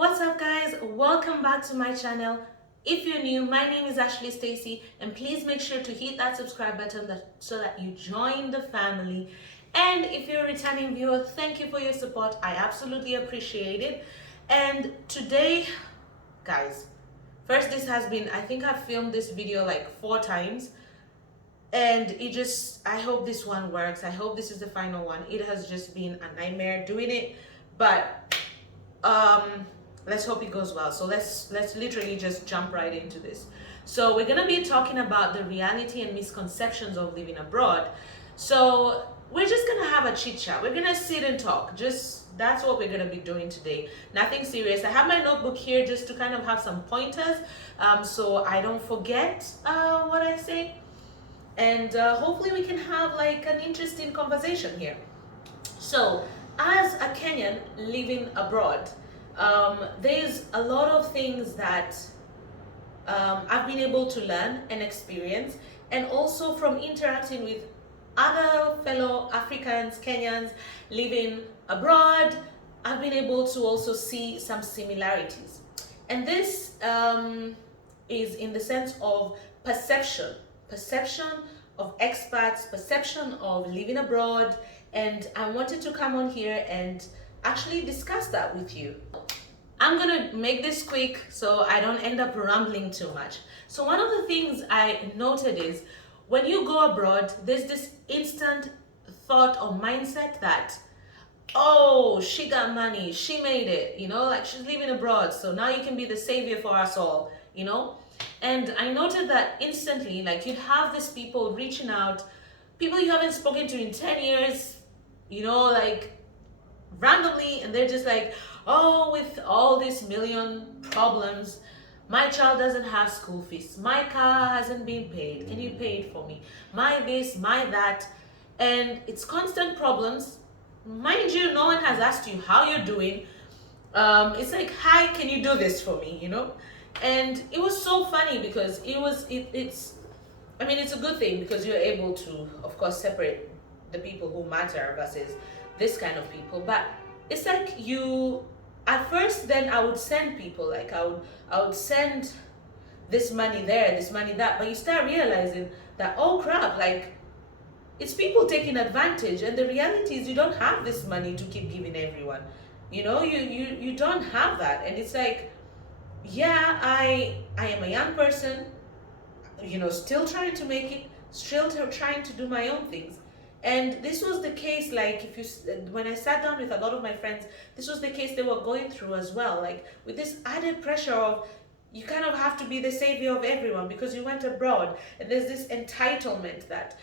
What's up, guys? Welcome back to my channel. If you're new, my name is Ashley Stacy, and please make sure to hit that subscribe button so that you join the family. And if you're a returning viewer, thank you for your support. I absolutely appreciate it. And today, guys, first, this has been, I think I've filmed this video like 4 times, and I hope this one works. I hope this is the final one. It has just been a nightmare doing it, but let's hope it goes well. So let's literally just jump right into this. So we're gonna be talking about the reality and misconceptions of living abroad. So we're just gonna have a chit chat. We're gonna sit and talk. That's what we're gonna be doing today. Nothing serious. I have my notebook here just to kind of have some pointers, so I don't forget what I say, and hopefully we can have like an interesting conversation here. So as a Kenyan living abroad, there's a lot of things that I've been able to learn and experience, and also from interacting with other fellow Africans, Kenyans living abroad, I've been able to also see some similarities. And this is in the sense of perception of expats, perception of living abroad, and I wanted to come on here and actually discuss that with you. I'm gonna make this quick so I don't end up rambling too much. So one of the things I noted is when you go abroad, there's this instant thought or mindset that, oh, she got money, she made it, like she's living abroad, so now you can be the savior for us all, And I noted that instantly, like you'd have these people reaching out, people you haven't spoken to in 10 years, like randomly, and they're just like, oh, with all these million problems, my child doesn't have school fees, my car hasn't been paid, can you pay it for me, my this, my that, and it's constant problems. Mind you, no one has asked you how you're doing. It's like, hi, can you do this for me, And it was so funny because it's a good thing because you're able to, of course, separate the people who matter versus this kind of people. But it's like at first, then I would send people, like I would send this money there, this money that, but you start realizing that, oh crap, like it's people taking advantage, and the reality is you don't have this money to keep giving everyone. You don't have that, and it's like, yeah, I am a young person, still trying to make it, still trying to do my own things. And this was the case, like when I sat down with a lot of my friends, this was the case they were going through as well, like with this added pressure of you kind of have to be the savior of everyone because you went abroad, and there's this entitlement that,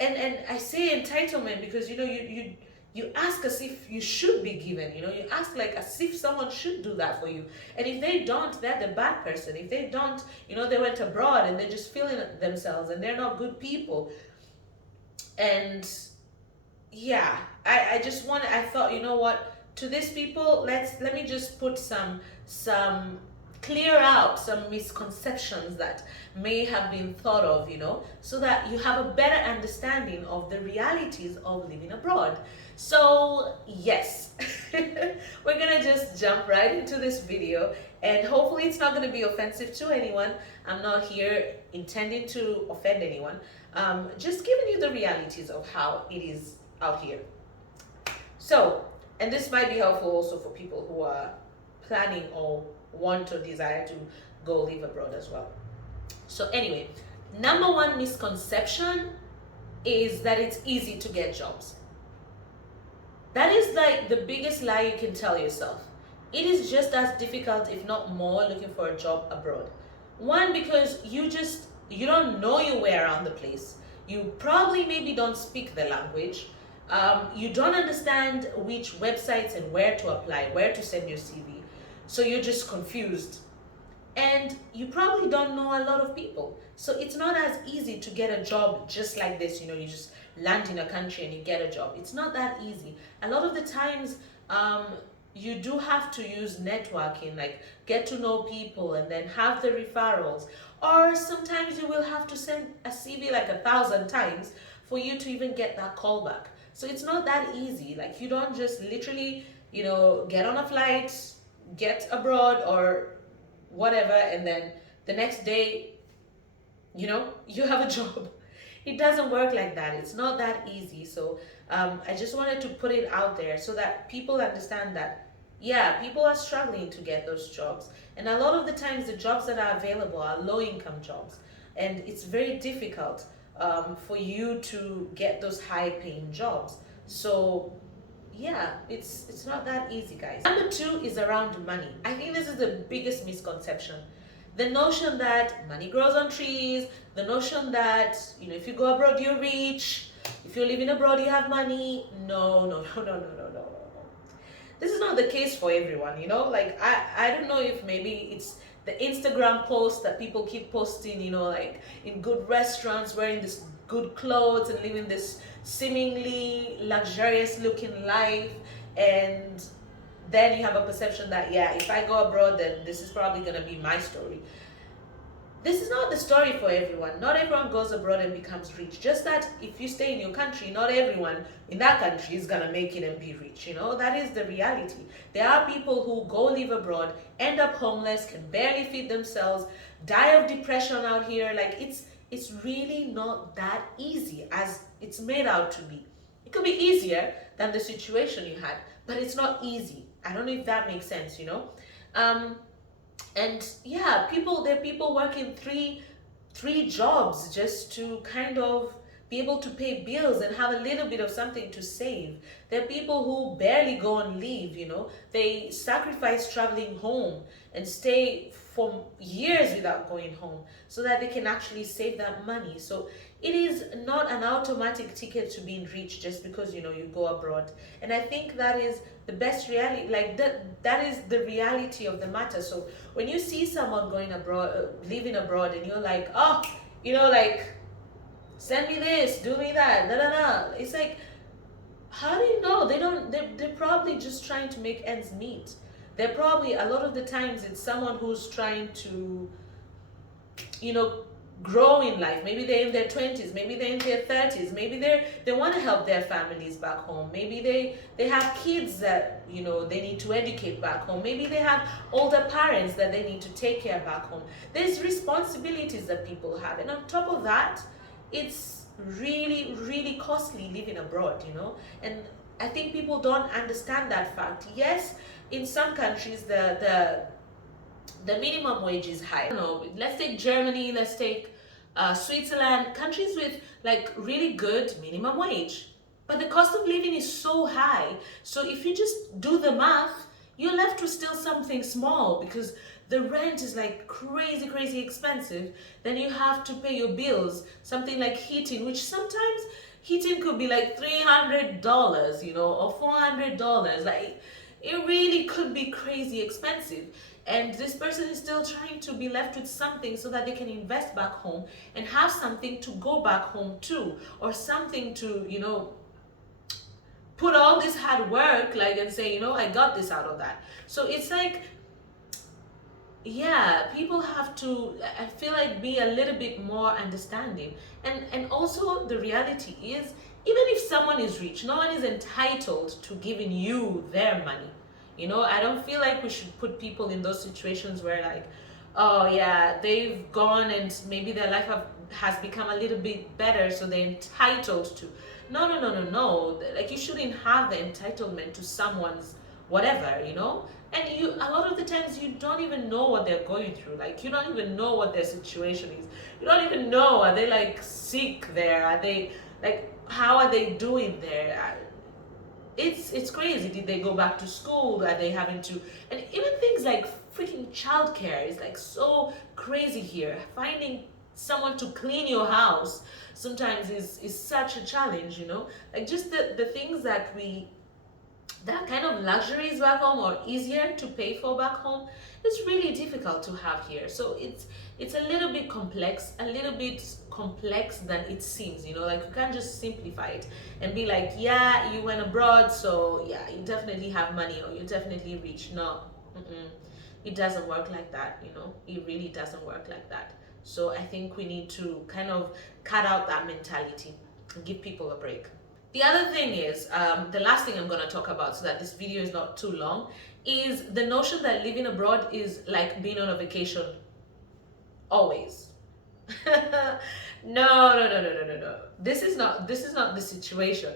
and I say entitlement because you ask as if you should be given, you ask like as if someone should do that for you, and if they don't, they're the bad person. If they don't, they went abroad and they're just feeling themselves and they're not good people. And yeah, I thought, what, to these people, let me just put some clear out some misconceptions that may have been thought of, so that you have a better understanding of the realities of living abroad. So yes, we're gonna just jump right into this video, and hopefully it's not gonna be offensive to anyone. I'm not here intending to offend anyone. Just giving you the realities of how it is out here. So, and this might be helpful also for people who are planning or want or desire to go live abroad as well. So anyway, number one misconception is that it's easy to get jobs. That is like the biggest lie you can tell yourself. It is just as difficult, if not more, looking for a job abroad. One, because you don't know your way around the place. You probably maybe don't speak the language. You don't understand which websites and where to apply, where to send your CV. So you're just confused. And you probably don't know a lot of people. So it's not as easy to get a job just like this. You just land in a country and you get a job. It's not that easy. A lot of the times, you do have to use networking, like get to know people and then have the referrals. Or sometimes you will have to send a CV like 1,000 times for you to even get that call back. So it's not that easy. Like you don't just literally, get on a flight, get abroad or whatever, and then the next day, you have a job. It doesn't work like that. It's not that easy. So I just wanted to put it out there so that people understand that, yeah, people are struggling to get those jobs. And a lot of the times, the jobs that are available are low income jobs. And it's very difficult for you to get those high paying jobs. So yeah, it's not that easy, guys. Number two is around money. I think this is the biggest misconception. The notion that money grows on trees, the notion that, if you go abroad, you're rich, if you're living abroad, you have money. No, no, no, no, no, no, no, no. This is not the case for everyone, Like, I don't know if maybe it's the Instagram posts that people keep posting, like in good restaurants, wearing this good clothes and living this seemingly luxurious looking life. And then you have a perception that, yeah, if I go abroad, then this is probably going to be my story. This is not the story for everyone. Not everyone goes abroad and becomes rich. Just that if you stay in your country, not everyone in that country is going to make it and be rich. That is the reality. There are people who go live abroad, end up homeless, can barely feed themselves, die of depression out here. Like, it's really not that easy as it's made out to be. It could be easier than the situation you had, but it's not easy. I don't know if that makes sense, and yeah, there are people working three jobs just to kind of be able to pay bills and have a little bit of something to save. There are people who barely go on leave, they sacrifice traveling home and stay for years without going home so that they can actually save that money. So it is not an automatic ticket to being rich just because you go abroad. And I think that is the best reality. Like, that is the reality of the matter. So when you see someone going abroad, living abroad, and you're like, oh, like, send me this, do me that, da da da. It's like, how do you know? They're probably just trying to make ends meet. They're probably, a lot of the times, it's someone who's trying to, grow in life. Maybe they're in their 20s, maybe they're in their 30s, maybe they want to help their families back home, maybe they have kids that they need to educate back home, maybe they have older parents that they need to take care back home. There's responsibilities that people have, and on top of that, it's really, really costly living abroad, and I think people don't understand that fact. Yes, in some countries the minimum wage is high. I don't know, let's take Germany, let's take Switzerland, countries with like really good minimum wage. But the cost of living is so high. So if you just do the math, you're left with still something small because the rent is like crazy, crazy expensive. Then you have to pay your bills, something like heating, which sometimes heating could be like $300, or $400. Like, it really could be crazy expensive. And this person is still trying to be left with something so that they can invest back home and have something to go back home to, or something to, put all this hard work, like, and say, I got this out of that. So it's like, yeah, people have to, I feel like, be a little bit more understanding. And also the reality is, even if someone is rich, no one is entitled to giving you their money. I don't feel like we should put people in those situations where, like, oh yeah, they've gone and maybe their life has become a little bit better, so they're entitled to. No, no, no, no, no. Like, you shouldn't have the entitlement to someone's whatever, And a lot of the times, you don't even know what they're going through. Like, you don't even know what their situation is. You don't even know, are they like sick there? Are they like, how are they doing there? It's crazy. Did they go back to school? Are they having to, and even things like freaking childcare is like so crazy here. Finding someone to clean your house sometimes is such a challenge, Like, just the things that kind of luxuries back home, or easier to pay for back home, it's really difficult to have here. So it's a little bit complex, than it seems, Like, you can't just simplify it and be like, yeah, you went abroad, so yeah, you definitely have money, or you're definitely rich. No, it doesn't work like that, It really doesn't work like that. So I think we need to kind of cut out that mentality and give people a break. The other thing is, the last thing I'm going to talk about, so that this video is not too long, is the notion that living abroad is like being on a vacation always. No. This is not the situation.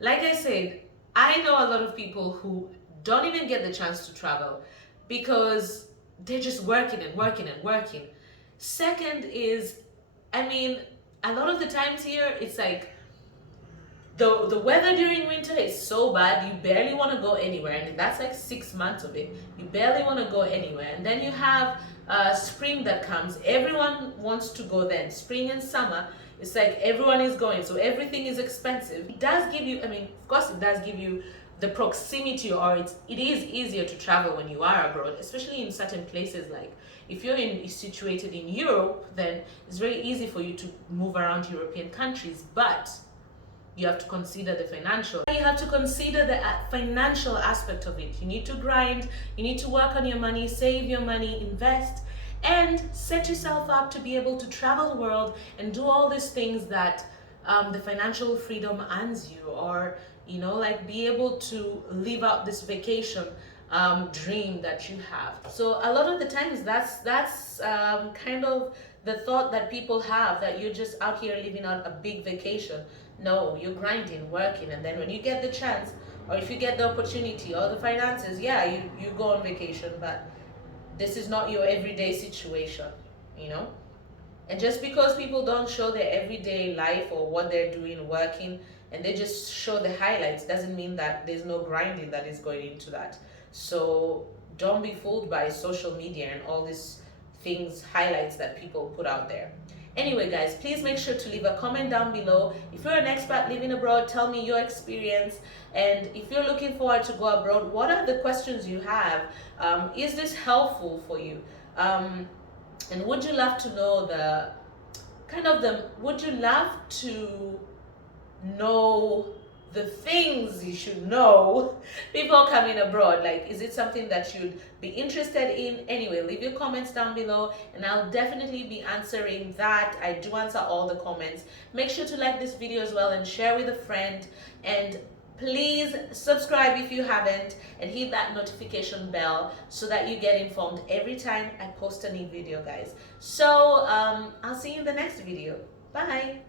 Like I said, I know a lot of people who don't even get the chance to travel because they're just working and working and working. Second is, I mean, a lot of the times here it's like the weather during winter is so bad you barely want to go anywhere, and that's like 6 months of it. You barely want to go anywhere, and then you have spring that comes. Everyone wants to go then. Spring and summer, it's like everyone is going, so everything is expensive. It does give you, I mean, of course it does give you the proximity, or it is easier to travel when you are abroad, especially in certain places. Like if you're situated in Europe, then it's very easy for you to move around European countries, but you have to consider the financial. You have to consider the financial aspect of it. You need to grind, you need to work on your money, save your money, invest, and set yourself up to be able to travel the world and do all these things that the financial freedom earns you, or like be able to live out this vacation dream that you have. So a lot of the times that's kind of the thought that people have, that you're just out here living out a big vacation. No, you're grinding, working, and then when you get the chance, or if you get the opportunity or the finances, yeah, you go on vacation, but this is not your everyday situation, you know? And just because people don't show their everyday life or what they're doing working, and they just show the highlights, doesn't mean that there's no grinding that is going into that. So don't be fooled by social media and all these things, highlights that people put out there. Anyway, guys, please make sure to leave a comment down below. If you're an expat living abroad, tell me your experience. And if you're looking forward to go abroad, what are the questions you have? Is this helpful for you? And would you love to know would you love to know the things you should know before coming abroad? Like, is it something that you'd be interested in? Anyway, leave your comments down below and I'll definitely be answering that. I do answer all the comments. Make sure to like this video as well and share with a friend, and please subscribe if you haven't, and hit that notification bell so that you get informed every time I post a new video, guys. So I'll see you in the next video. Bye.